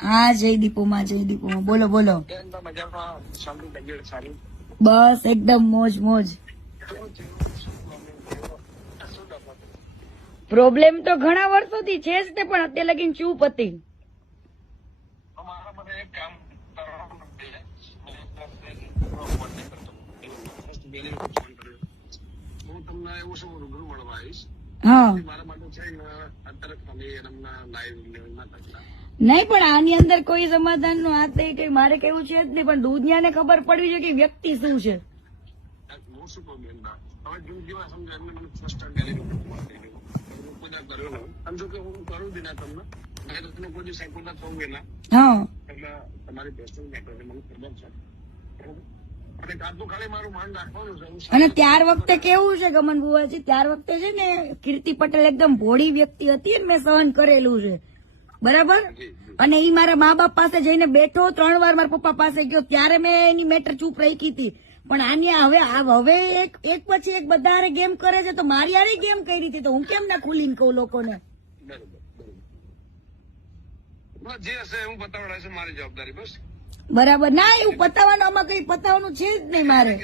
હા, જય દીપોમાં, જય દીપોમાં. બોલો બોલો. બસ એકદમ મોજ મોજ. પ્રોબ્લેમ તો ઘણા વર્ષોથી છે જ તે, પણ અત્યારે લગીને ચૂપ હતી. હા, નહીં પણ આની અંદર કોઈ સમાધાન નું આ તે કઈ મારે કેવું છે જ નહીં, પણ દુનિયાને ખબર પડવી જોઈએ કે વ્યક્તિ શું છે. હા, અને ત્યાર વખતે કેવું છે ગમન બુવાજી, ત્યાર વખતે છે ને કીર્તિ પટેલ એકદમ ભોળી વ્યક્તિ હતી ને મેં સહન કરેલું છે, બરાબર. અને ઈ મારા મા બાપ પાસે જઈને બેઠો, 3 વાર મારા પપ્પા પાસે ગયો, ત્યારે મેં એની મેટર ચૂપ રાખી હતી. પણ આની હવે એક પછી એક બધા ગેમ કરે છે, તો મારી આરે ગેમ કરી હતી, તો હું કેમ ના ખુલીને કહું લોકોને. જે હશે હું બતાવડાશે, મારી જવાબદારી બસ. બરાબર. ના, એવું પતાવવાનું આમાં કઈ પતાવવાનું છે જ નહીં મારે.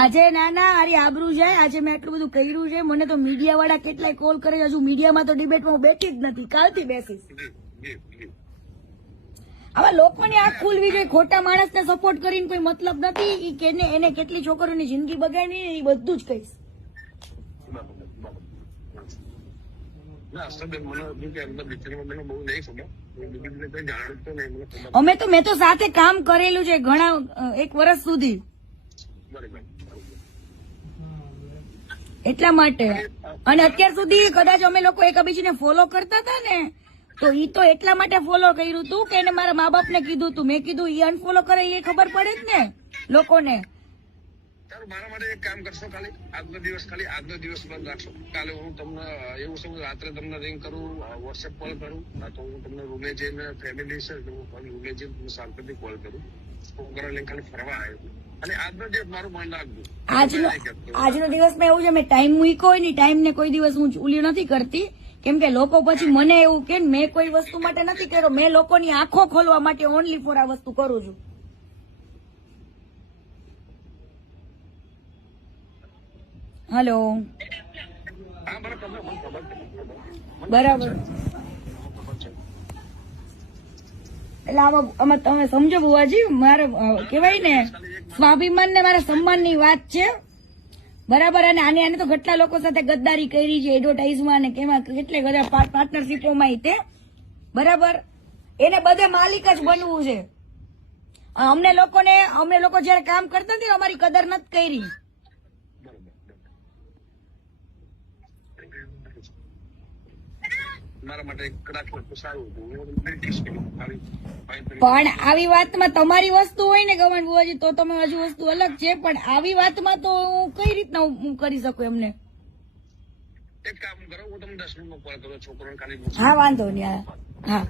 આજે નાના અરે આબરૂ જાય, આજે મેં આટલું બધું કર્યું છે, મને તો મીડિયા વાળા કેટલાય કોલ કરે, હજુ મીડિયામાં તો ડિબેટમાં હું બેઠી જ નથી, કાલથી બેસીશ. આવા લોકોની આંખ ખુલવી જોઈએ, ખોટા માણસને સપોર્ટ કરીને કોઈ મતલબ નથી. એને કેટલી છોકરીઓની જિંદગી બગાડી એ બધું જ કહીશ. મેં તો સાથે કામ કરેલું છે ઘણા 1 વર્ષ સુધી, એટલા માટે. અને અત્યાર સુધી કદાચ અમે લોકો એકબીજાને ફોલો કરતા હતા ને, તો ઈ તો એટલા માટે ફોલો કર્યું હતું કે એને મારા મા બાપ ને કીધું હતું. મેં કીધું ઈ અનફોલો કરે એ ખબર પડે જ ને લોકોને. મારા માટે એક કામ કરશો, ખાલી આજનો દિવસ બંધ રાખશો. કાલે હું તમને એવું છે, રાત્રે તમને રિંગ કરું, વોટ્સએપ કોલ કરું, તો હું તમને રૂમે જઈને ફેમિલી છે રૂમે જઈને શાંતિથી કોલ કરું. હું ઘરે ખાલી ફરવા આવ્યો. અને આજનો દિવસ મારું માન રાખજો. આજનો દિવસમાં એવું છે, મેં ટાઈમ મૂક્યો હોય ને, ટાઈમ ને કોઈ દિવસ હું ઉલી નથી કરતી, કેમ કે લોકો પછી મને એવું કે મેં કોઈ વસ્તુ માટે નથી કર્યો, મેં લોકોની આંખો ખોલવા માટે ઓનલી ફોર આ વસ્તુ કરું છું. હેલો, બરાબર. એટલે આમાં તમે સમજો બુવાજી, મારે કેવાય ને સ્વાભિમાન ને મારા સન્માન ની વાત છે, બરાબર. અને આને તો કેટલા લોકો સાથે ગદ્દારી કરી છે, એડવર્ટાઇઝમાં ને કેમાં કેટલે બધા પાર્ટનરશીપોમાં તે, બરાબર. એને બધે માલિક જ બનવું છે. અમે લોકો જયારે કામ કરતા ને અમારી કદર નથી કરી. પણ આવી વાતમાં તમારી વસ્તુ હોય ને ગમન બુવાજી, તો તમે હજુ વસ્તુ અલગ છે, પણ આવી વાતમાં તો હું કઈ રીતના હું કરી શકું એમને. એક કામ કરો, હું તમને 10 મિનિટમાં કોલ કરું, છોકરો ખાલી. હા, વાંધો નહીં. હા.